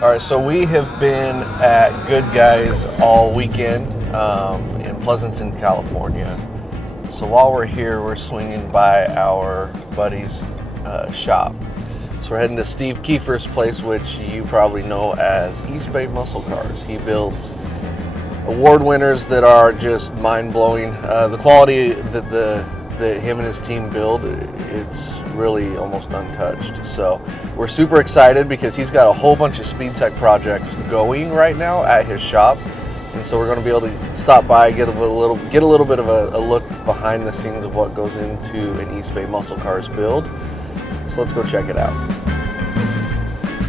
All right, so we have been at Good Guys all weekend in Pleasanton, California. So while we're here, we're swinging by our buddy's shop. So we're heading to Steve Kiefer's place, which you probably know as East Bay Muscle Cars. He builds award winners that are just mind-blowing. The quality that him and his team build, it's really almost untouched. So we're super excited because he's got a whole bunch of Speedtech projects going right now at his shop. And so we're going to be able to stop by, get a little bit of a look behind the scenes of what goes into an East Bay Muscle Cars build. So let's go check it out.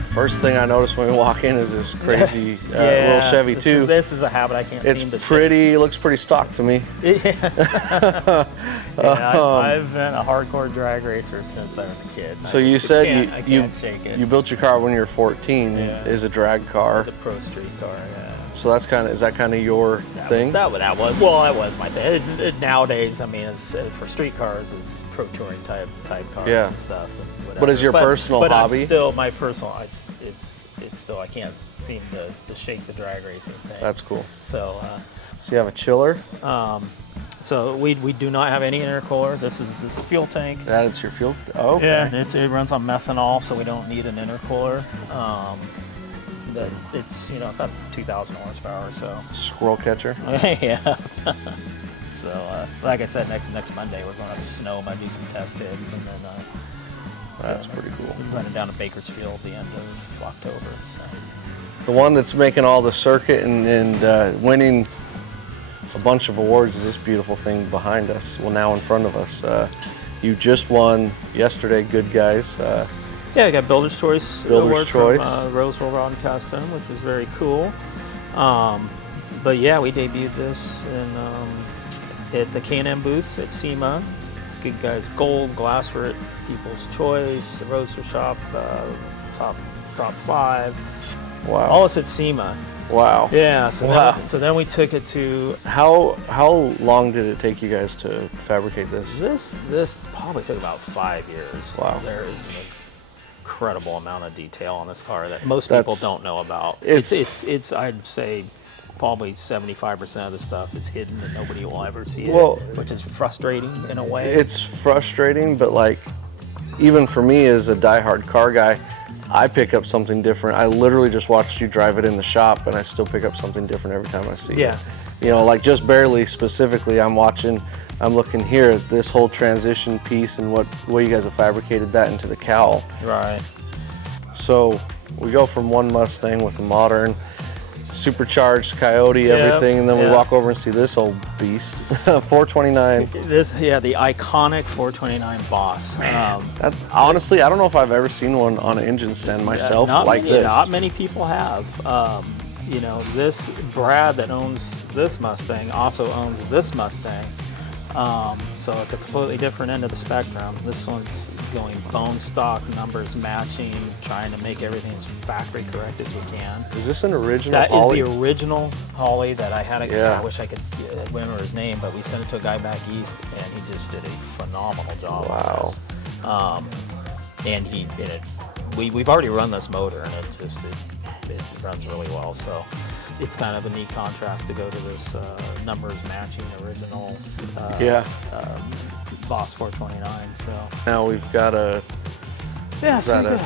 First thing I noticed when we walk in is this crazy little Chevy 2. This is a habit I can't seem to It's pretty, it looks pretty stock to me. Yeah. I've been a hardcore drag racer since I was a kid. So you said you built your car when you were 14. Yeah. Is a drag car. It's a pro street car, yeah. So that's is that kind of your thing? That was my thing. Nowadays, I mean, for street cars, it's pro touring type cars and stuff. And whatever. But is your personal hobby? But still, my personal, it's still, I can't seem to shake the drag racing thing. That's cool. So you have a chiller? So we do not have any intercooler. This is fuel tank. That is your fuel? Oh, okay. Yeah, it runs on methanol, so we don't need an intercooler. It's about 2,000 horsepower or so. Squirrel catcher. Yeah. So like I said, next Monday we're going up to snow. Might do some test hits, and then that's pretty cool. We're running down to Bakersfield at the end of October. So. The one that's making all the circuit and winning a bunch of awards is this beautiful thing behind us. Well, now in front of us. You just won yesterday, Good Guys. Yeah, I got Builder's Choice Award Choice. from Roseville Rod and Custom, which is very cool. But yeah, we debuted this at the K&M booth at SEMA. Good Guys Gold, Glassware, People's Choice, Roadster Shop, top 5. Wow. All this at SEMA. Wow. Yeah. So then we took it to. How long did it take you guys to fabricate this? This probably took about 5 years. Wow. There is an incredible amount of detail on this car that most people don't know about. It's I'd say probably 75% of the stuff is hidden and nobody will ever see it, which is frustrating in a way. It's frustrating, but like even for me as a diehard car guy, I pick up something different. I literally just watched you drive it in the shop and I still pick up something different every time I see it. Like just barely specifically, I'm looking here at this whole transition piece and what way you guys have fabricated that into the cowl. Right. So we go from one Mustang with a modern supercharged Coyote, everything, and then we walk over and see this old beast, 429. The iconic 429 Boss. Honestly, I don't know if I've ever seen one on an engine stand myself this. Not many people have. This Brad that owns this Mustang also owns this Mustang. So it's a completely different end of the spectrum. This one's going bone stock, numbers matching, trying to make everything as factory correct as we can. Is this an original That Holly? is the original Holly that I had. Yeah. I wish I could remember his name, but we sent it to a guy back east, and he just did a phenomenal job on this. And we've already run this motor, and it runs really well. So it's kind of a neat contrast to go to this numbers matching original Boss 429. So now we've got a is that a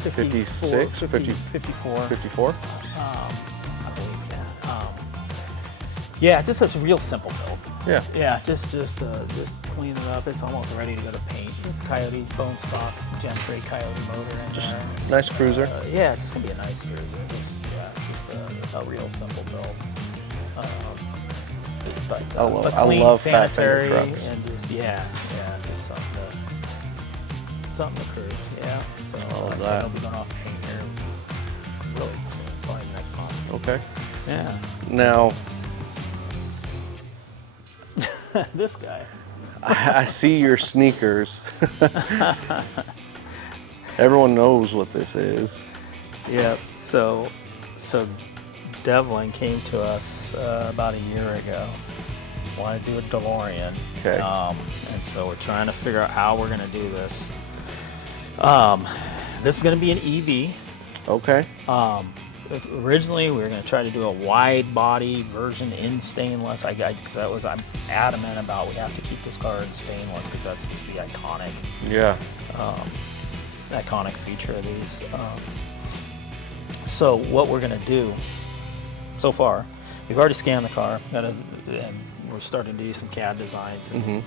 56 or 54? I believe, yeah. Just a real simple build. Yeah. Just clean it up. It's almost ready to go to paint. Coyote bone stock Gen 3 Coyote motor in there. Nice cruiser. It's just gonna be a nice cruiser. Just a real simple build. But clean, love sanitary, fat fender trucks. and just something to cruise. Yeah. So like I said, I'll be going off paint here really soon, probably next month. Okay. Yeah. Now, this guy. I see your sneakers. Everyone knows what this is. Yeah. So Devlin came to us about a year ago. Wanted to do a DeLorean. Okay. And so we're trying to figure out how we're going to do this. This is going to be an EV. Okay. Originally, we were going to try to do a wide body version in stainless. Because I'm adamant about we have to keep this car in stainless because that's just the iconic. Yeah. Iconic feature of these. So what we're going to do so far, we've already scanned the car, and we're starting to do some CAD designs and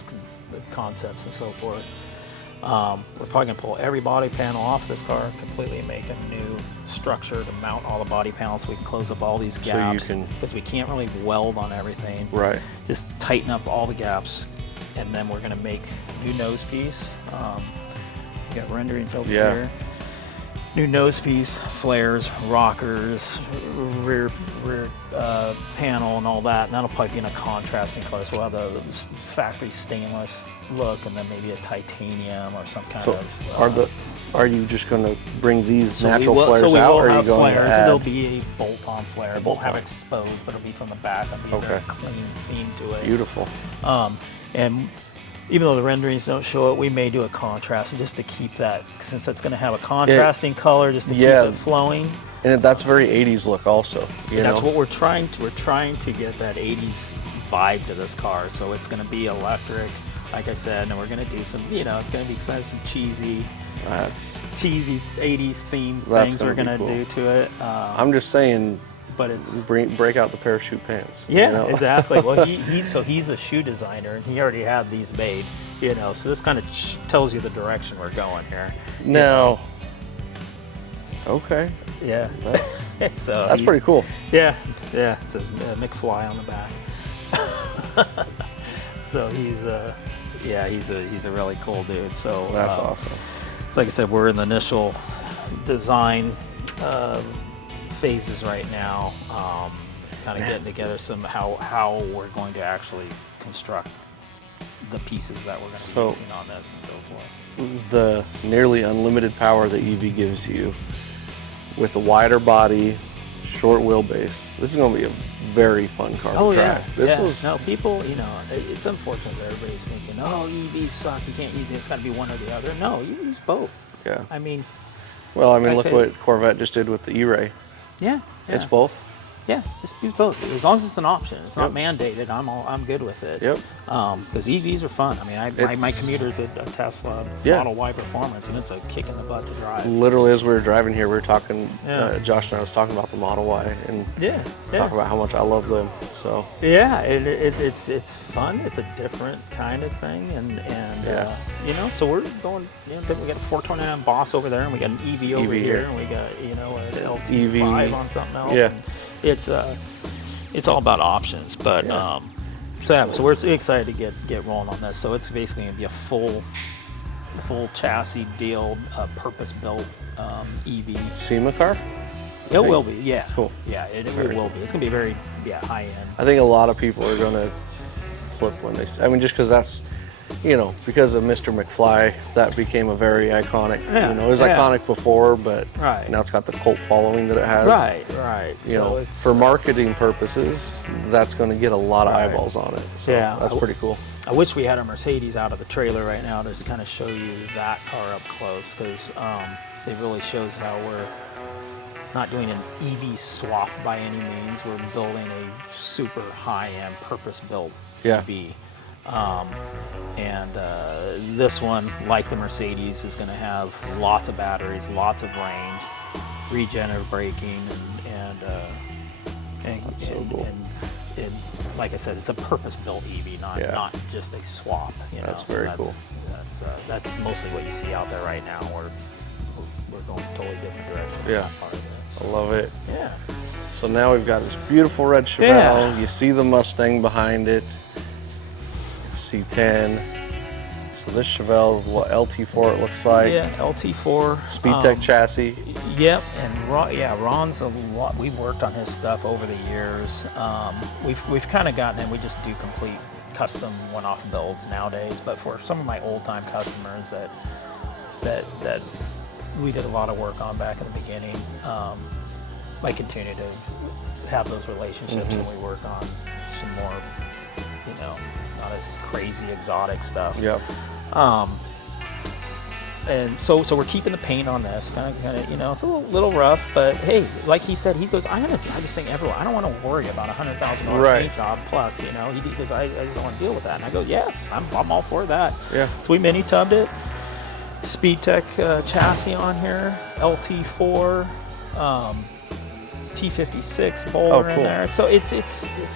concepts and so forth. We're probably going to pull every body panel off this car, completely make a new structure to mount all the body panels so we can close up all these gaps, because we can't really weld on everything. Right. Just tighten up all the gaps, and then we're going to make a new nose piece. We got renderings over here. New nose piece, flares, rockers, rear panel, and all that. And that'll probably be in a contrasting color. So we'll have the factory stainless look, and then maybe a titanium or some kind of. Are you just going to bring these natural flares out? So we will or have are you going flares. to add... It'll be a bolt-on flare. It won't have exposed, but it'll be from the back. It'll be a very clean seam to it. Beautiful. And even though the renderings don't show it, we may do a contrast just to keep that, since it's going to have a contrasting color, just to keep it flowing. And that's very 80s look also. That's what we're trying to. We're trying to get that 80s vibe to this car. So it's going to be electric, like I said, and we're going to do some, it's going to be some cheesy 80s themed things we're going to do to it. I'm just saying, but it's break out the parachute pants. Yeah, exactly. Well, he's a shoe designer, and he already had these made. So this kind of tells you the direction we're going here. Now, okay. Yeah. That's pretty cool. Yeah. It says McFly on the back. So he's a really cool dude. So that's awesome. So like I said, we're in the initial design phases right now, kind of getting together how we're going to actually construct the pieces that we're going to be using on this and so forth. The nearly unlimited power that EV gives you, with a wider body, short wheelbase, this is going to be a very fun car to drive. No, people, it's unfortunate that everybody's thinking, EVs suck, you can't use it, it's got to be one or the other. No, you use both. Yeah. I mean, look what Corvette just did with the E-Ray. Yeah. It's both. Yeah, just use both. As long as it's an option, it's not mandated. I'm good with it. Yep. Because EVs are fun. I mean, my commuter's a Tesla Model Y Performance, and it's a kick in the butt to drive. Literally, as we were driving here, we were talking. Josh and I was talking about the Model Y, and talking about how much I love them. So it's fun. It's a different kind of thing, and so we're going. We got a 429 Boss over there, and we got an EV over here, and we got an LT5 on something else. Yeah. It's all about options, but so we're excited to get rolling on this. So it's basically going to be a full chassis deal, purpose-built EV. SEMA car? It will be, yeah. Cool. Yeah, it will be. It's going to be very high-end. I think a lot of people are going to flip when they. Just because that's. Because of Mr. McFly, that became a very iconic. It was iconic before, but now it's got the cult following that it has. Right. So it's for marketing purposes, that's going to get a lot of eyeballs on it. So that's pretty cool. I wish we had a Mercedes out of the trailer right now to kind of show you that car up close, because it really shows how we're not doing an EV swap by any means. We're building a super high-end, purpose-built EV. And this one, like the Mercedes, is going to have lots of batteries, lots of range, regenerative braking, and like I said, it's a purpose-built EV, not just a swap. That's very cool. That's mostly what you see out there right now. We're going a totally different direction. Yeah, part of it, so. I love it. Yeah. So now we've got this beautiful red Chevelle. Yeah. You see the Mustang behind it. C10. So this Chevelle is what LT4 it looks like. Yeah, LT4. Speedtech chassis. Yep, and Ron's a lot. We've worked on his stuff over the years. We've kind of gotten in. We just do complete custom one-off builds nowadays. But for some of my old-time customers that we did a lot of work on back in the beginning, I continue to have those relationships, and we work on some more, not as crazy exotic stuff. Yep. And so we're keeping the paint on this, kind of, you know, it's a little rough, but hey, like he said, he goes, I have to drive this thing everywhere. I don't want to worry about $100,000 paint job plus, you know, he goes, I just don't want to deal with that. And I go, yeah, I'm all for that. Yeah. So we mini tubbed it, Speedtech chassis on here, LT4, T56 bowler in there. So it's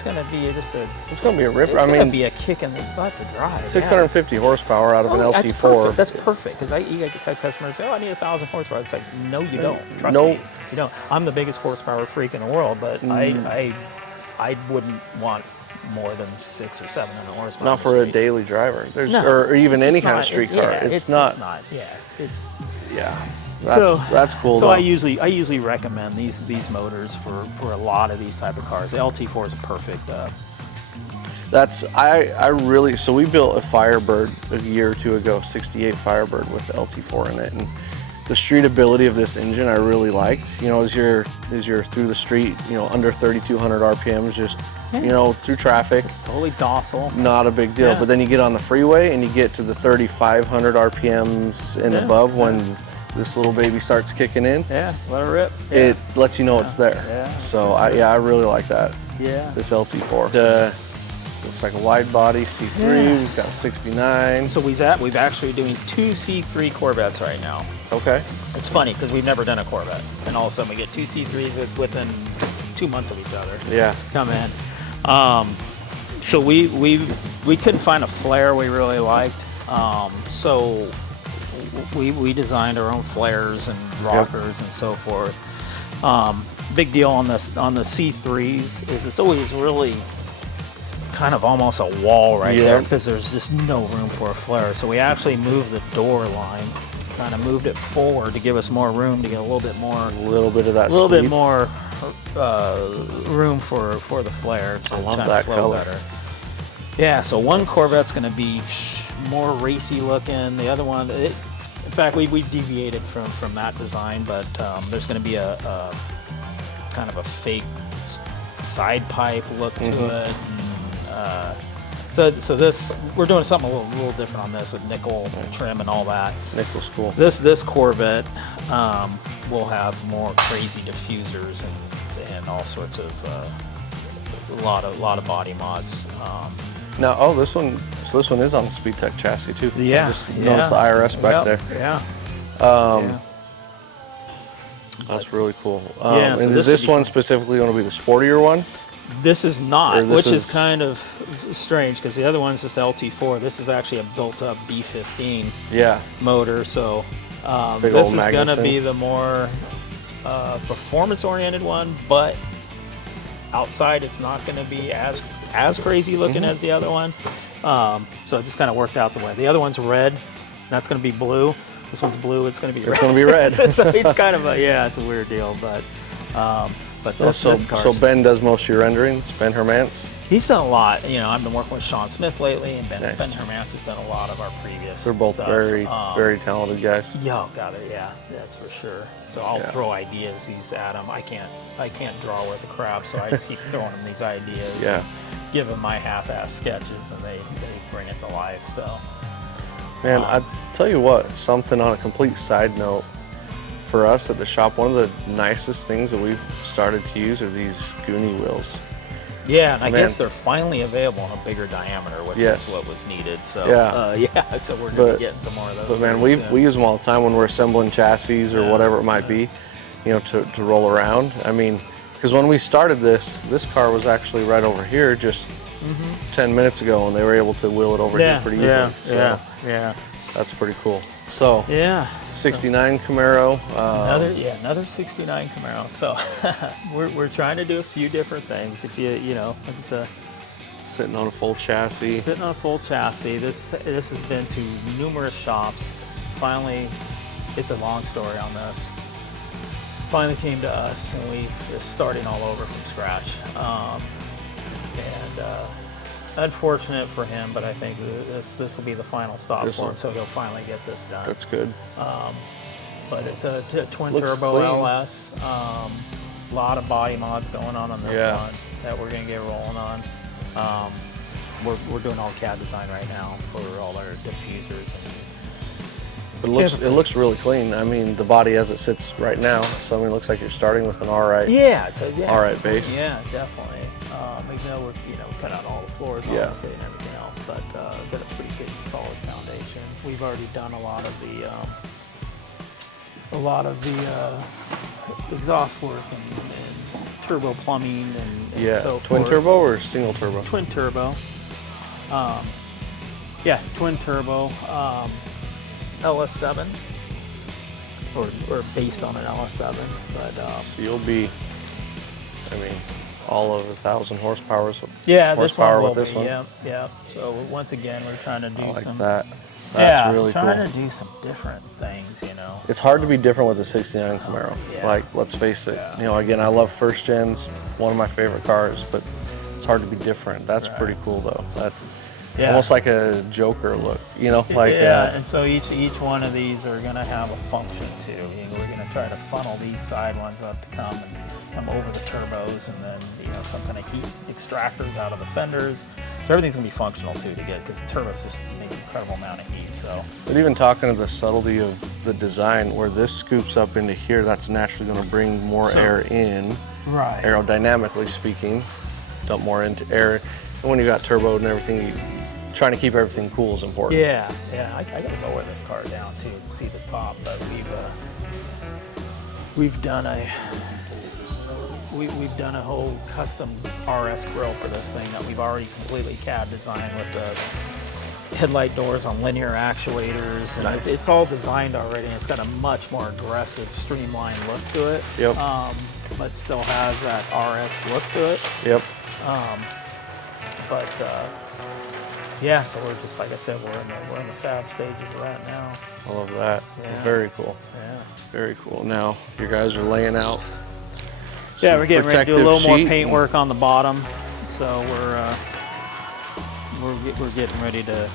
gonna be just a. It's gonna be a ripper. It's gonna be a kick in the butt to drive. 650 horsepower out of an LT4. That's perfect. Because you get customers say, "Oh, I need 1,000 horsepower." It's like, no, you don't. Trust me, you don't. I'm the biggest horsepower freak in the world, but I wouldn't want more than 600 or 700 horsepower. Not for a daily driver. Or even any kind of street car. Yeah, it's not. That's cool. So I usually recommend these motors for a lot of these type of cars. The LT4 is a perfect. So we built a Firebird a year or two ago, 68 Firebird with the LT4 in it, and the streetability of this engine I really liked. You know, as you're through the street, you know, under 3,200 RPMs, just you know, through traffic. It's totally docile. Not a big deal. Yeah. But then you get on the freeway and you get to the 3,500 RPMs and above when this little baby starts kicking in. Yeah, let it rip. Yeah. It lets you know it's there. Yeah. So I really like that. Yeah. This LT4. Looks like a wide body C3. We've got 69. So we've actually doing 2 C3 Corvettes right now. Okay. It's funny because we've never done a Corvette, and all of a sudden we get 2 C3s within 2 months of each other. Yeah. Come in. So we couldn't find a flare we really liked. So we designed our own flares and rockers and so forth. Big deal on the C3s is it's always really kind of almost a wall there because there's just no room for a flare. So we actually moved the door line, kind of moved it forward to give us more room to get a little bit more room for the flare to love kind of that flow color. better. Yeah, so one Corvette's going to be more racy looking. The other one, in fact, we deviated from that design, but there's going to be a kind of a fake side pipe look to it. So this, we're doing something a little different on this with nickel trim and all that. Nickel's cool. This Corvette will have more crazy diffusers and all sorts of a lot of body mods. Now, this one is on the Speedtech chassis too. Yeah. I just noticed the IRS back there. Yeah. That's really cool. So and is this one specifically going to be the sportier one? This is not, which is kind of strange because the other one's just LT4. This is actually a built-up B15 motor. So this is going to be the more performance-oriented one, but outside it's not going to be as crazy looking as the other one. So it just kind of worked out the way. The other one's red. That's going to be blue. This one's blue. It's going to be red. It's going to be red. So it's kind of it's a weird deal, but this car. So Ben does most of your renderings, Ben Hermance? He's done a lot. You know, I've been working with Sean Smith lately, and Ben Hermance has done a lot of our previous They're both stuff. very talented guys. Yeah, got it. Yeah, that's for sure. So I'll throw ideas at him. I can't draw worth a crap, so I just keep throwing him these ideas. Yeah. Give him my half-ass sketches, and they bring it to life. So. Man, I tell you what, something on a complete side note, for us at the shop, one of the nicest things that we've started to use are these Goonie wheels. Yeah, and I guess they're finally available in a bigger diameter, which is what was needed. So so we're going to be getting some more of those. But man, we use them all the time when we're assembling chassis or whatever it might be, you know, to roll around. I mean, because when we started this car was actually right over here just 10 minutes ago, and they were able to wheel it over here pretty easily. So that's pretty cool. So 69 Camaro. Another 69 Camaro. So we're trying to do a few different things. If you know, sitting on a full chassis. Sitting on a full chassis. This has been to numerous shops. Finally, it's a long story on this. Finally came to us, and we are starting all over from scratch. Unfortunate for him, but I think this will be the final stop for him, so he'll finally get this done. That's good. But it's a twin turbo LS. A lot of body mods going on this one that we're gonna get rolling on. We're doing all CAD design right now for all our diffusers But it looks really clean. I mean, the body as it sits right now, so I mean, it looks like you're starting with an all right base. Yeah, definitely. Even though we cut out all the floors, obviously, and everything else, but got a pretty good, solid foundation. We've already done a lot of the exhaust work and turbo plumbing and so twin forth. turbo or single turbo? Twin turbo. Twin turbo. LS7, or based on an LS7, but so you'll be, I mean, all of 1,000 horsepower. This one will with this be. one. Yeah. So once again, we're trying to do that. That's really cool. Trying to do some different things, It's hard to be different with the '69 Camaro. Like, let's face it. Again, I love first gens. One of my favorite cars, but it's hard to be different. That's pretty cool, though. Almost like a Joker look, and so each one of these are going to have a function too. We're going to try to funnel these side ones up to come over the turbos, and then some kind of heat extractors out of the fenders. So everything's going to be functional too to get, because turbos just make an incredible amount of heat. So. But even talking to the subtlety of the design, where this scoops up into here, that's naturally going to bring more air in. Right. Aerodynamically speaking, dump more into air. And when you got turbo and everything, trying to keep everything cool is important. Yeah. I got to lower this car down too to see the top, but we've done a whole custom RS grill for this thing that we've already completely CAD designed with the headlight doors on linear actuators, and it's all designed already. And it's got a much more aggressive, streamlined look to it. Yep. But still has that RS look to it. Yep. So we're just, like I said, we're in the fab stages of that now. I love that. Yeah. Very cool. Yeah. Very cool. Now you guys are laying out. We're getting ready to do a little more paint and work on the bottom. So we're getting ready to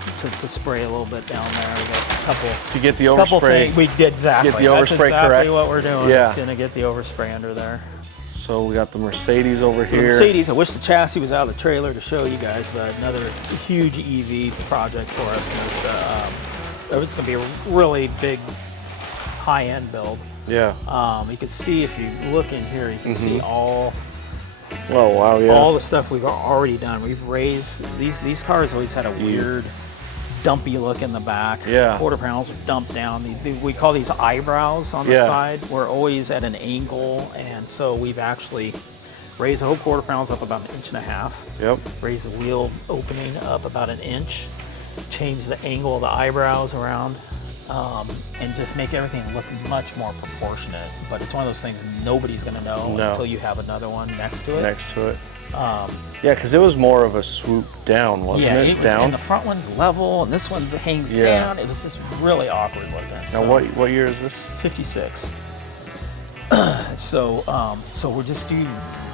spray a little bit down there. We got a couple to get the overspray. We did exactly. Get the overspray That's exactly correct. what we're doing. Yeah. It's gonna get the overspray under there. So we got the Mercedes over here. Mercedes, I wish the chassis was out of the trailer to show you guys, but another huge EV project for us. And it's going to be a really big, high-end build. Yeah. You can see, if you look in here, you can see all the stuff we've already done. We've raised, these cars always had a weird, dumpy look in the back. Yeah. Quarter panels are dumped down. We call these eyebrows on the side. We're always at an angle, and so we've actually raised the whole quarter panels up about 1.5 inches. Yep. Raised the wheel opening up about 1 inch. Change the angle of the eyebrows around, and just make everything look much more proportionate. But it's one of those things nobody's going to know until you have another one next to it. Because it was more of a swoop down, wasn't it? Down. And the front one's level, and this one hangs down. It was just really awkward looking. Now, what year is this? 56. So we're just doing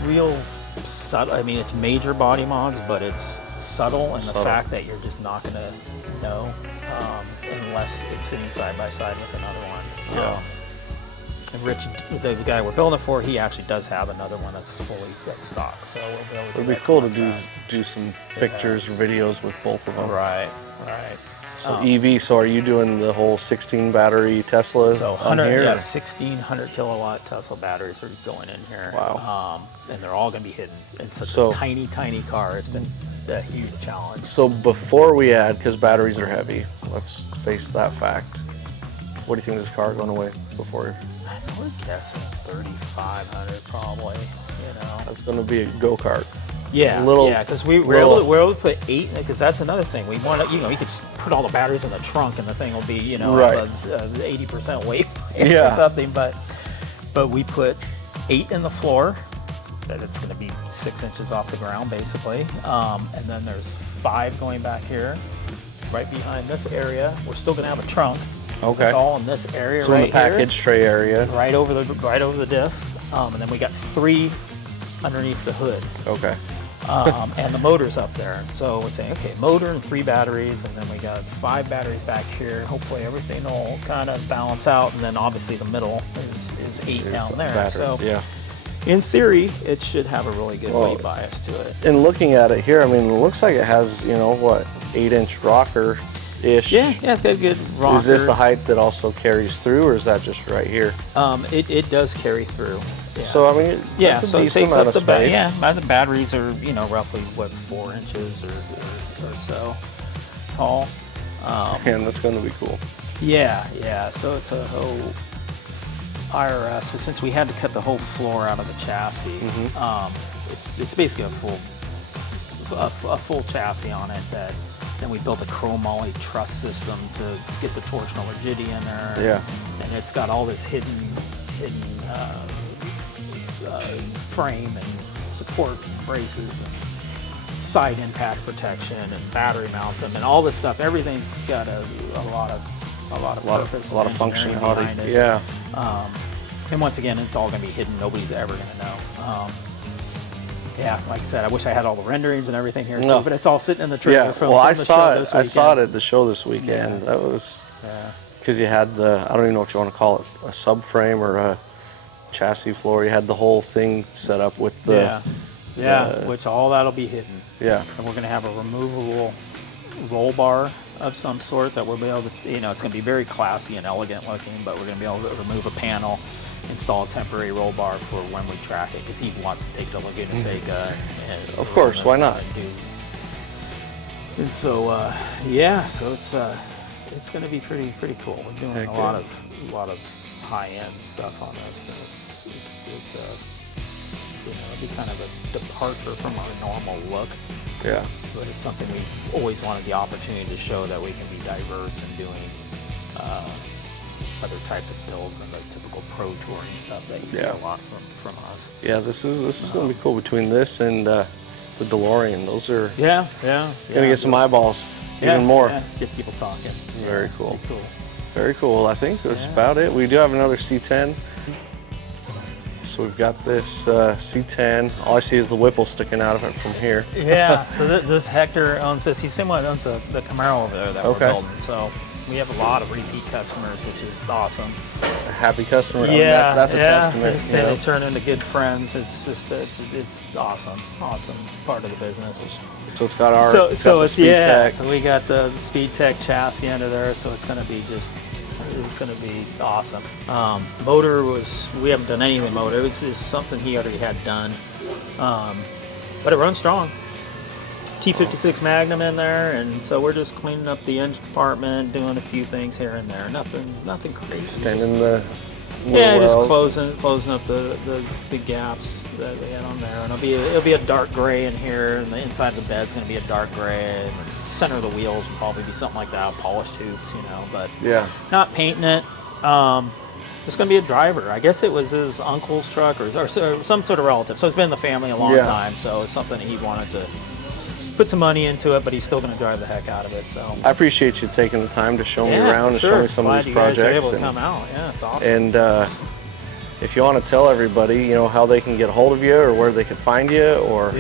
real subtle. I mean, it's major body mods, but it's subtle in the fact that you're just not going to know unless it's sitting side by side with another one. Yeah. And Rich, the guy we're building it for, he actually does have another one that's stock. So we'll be able to. So it'd be cool to do some pictures or videos with both of them. Right. So EV. So are you doing the whole 16 battery Tesla? So 1600 kilowatt Tesla batteries are going in here. Wow. And they're all going to be hidden. It's such a tiny car. It's been a huge challenge. So before we add, because batteries are heavy, let's face that fact. What do you think of this car going away before? We're guessing 3,500 probably. That's going to be a go-kart. Yeah, because we're able to put 8, because that's another thing. We want to, you could put all the batteries in the trunk and the thing will be, 80% weight or something. But we put 8 in the floor. That it's going to be 6 inches off the ground basically, and then there's 5 going back here, right behind this area. We're still going to have a trunk. Okay. It's all in this area so right in the package here, tray area. right over the diff, and then we got 3 underneath the hood. Okay. And the motor's up there. So we're saying, okay, motor and 3 batteries, and then we got 5 batteries back here. Hopefully everything will kind of balance out, and then obviously the middle is 8 down there. Battery. So yeah. In theory, it should have a really good weight bias to it. And looking at it here, I mean, it looks like it has, 8-inch rocker. ish. Yeah, it's got a good rocker. Is this the height that also carries through, or is that just right here? It does carry through. Yeah. So I mean, yeah, that's a so it decent takes amount up of the space. the batteries are roughly what 4 inches or so tall. Man, that's going to be cool. Yeah. So it's a whole IRS, but since we had to cut the whole floor out of the chassis, it's basically a full chassis on it. That then we built a chrome moly truss system to get the torsional rigidity in there. Yeah. And it's got all this hidden frame and supports and braces and side impact protection and battery mounts and all this stuff. Everything's got a lot of purpose, a lot of and engineering functionality. behind it. Yeah. And once again, it's all going to be hidden. Nobody's ever going to know. Yeah, like I said, I wish I had all the renderings and everything here too, but it's all sitting in the trailer Yeah. from, Well, from I the saw show it. this I weekend. saw it at the show this weekend. That was because you had the, I don't even know what you want to call it, a subframe or a chassis floor. You had the whole thing set up with the which all that'll be hidden. Yeah. And we're going to have a removable roll bar of some sort that we'll be able to, it's going to be very classy and elegant looking, but we're going to be able to remove a panel, install a temporary roll bar for when we track it, because he wants to take it to Laguna Seca. And Of course, why not? And so, so it's going to be pretty cool. We're doing a lot of high-end stuff on this, and it's it'll be kind of a departure from our normal look. Yeah. But it's something we've always wanted the opportunity to show, that we can be diverse in doing other types of builds and the typical pro touring stuff that you see a lot from us. Yeah, this is going to be cool between this and the DeLorean. Those are going to get some eyeballs, even more. Yeah, get people talking. Very cool. Pretty cool. Very cool. I think that's about it. We do have another C10. So we've got this C10. All I see is the Whipple sticking out of it from here. Yeah, so this Hector owns this. He's someone owns the Camaro over there that we're building. So we have a lot of repeat customers, which is awesome. A happy customer. Yeah, I mean, that's a testament. They turn into good friends. It's just it's awesome part of the business. So it's got our so it's Speedtech. So we got the Speedtech chassis under there. So it's going to be awesome. Motor we haven't done any of the motor. It was just something he already had done, but it runs strong. T56 Magnum in there, and so we're just cleaning up the engine compartment, doing a few things here and there. Nothing crazy. Extending the just wells. closing up the gaps that we had on there. And it'll be a dark gray in here, and the inside of the bed's going to be a dark gray. And the center of the wheels will probably be something like that, polished tubes, but not painting it. It's going to be a driver. I guess it was his uncle's truck or some sort of relative. So it's been in the family a long time. So it's something he wanted to put some money into it, but he's still going to drive the heck out of it. So I appreciate you taking the time to show me around and show me some of these projects. Glad you guys were able to come out. Yeah, it's awesome. And if you want to tell everybody, how they can get a hold of you or where they can find you, or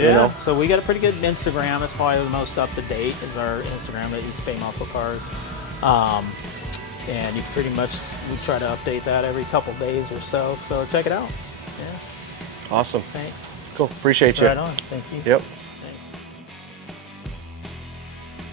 So we got a pretty good Instagram. It's probably the most up to date is our Instagram at East Bay Muscle Cars. And you pretty much, we try to update that every couple days or so. So check it out. Yeah. Awesome. Thanks. Cool. Appreciate you. Right on. Thank you. Yep.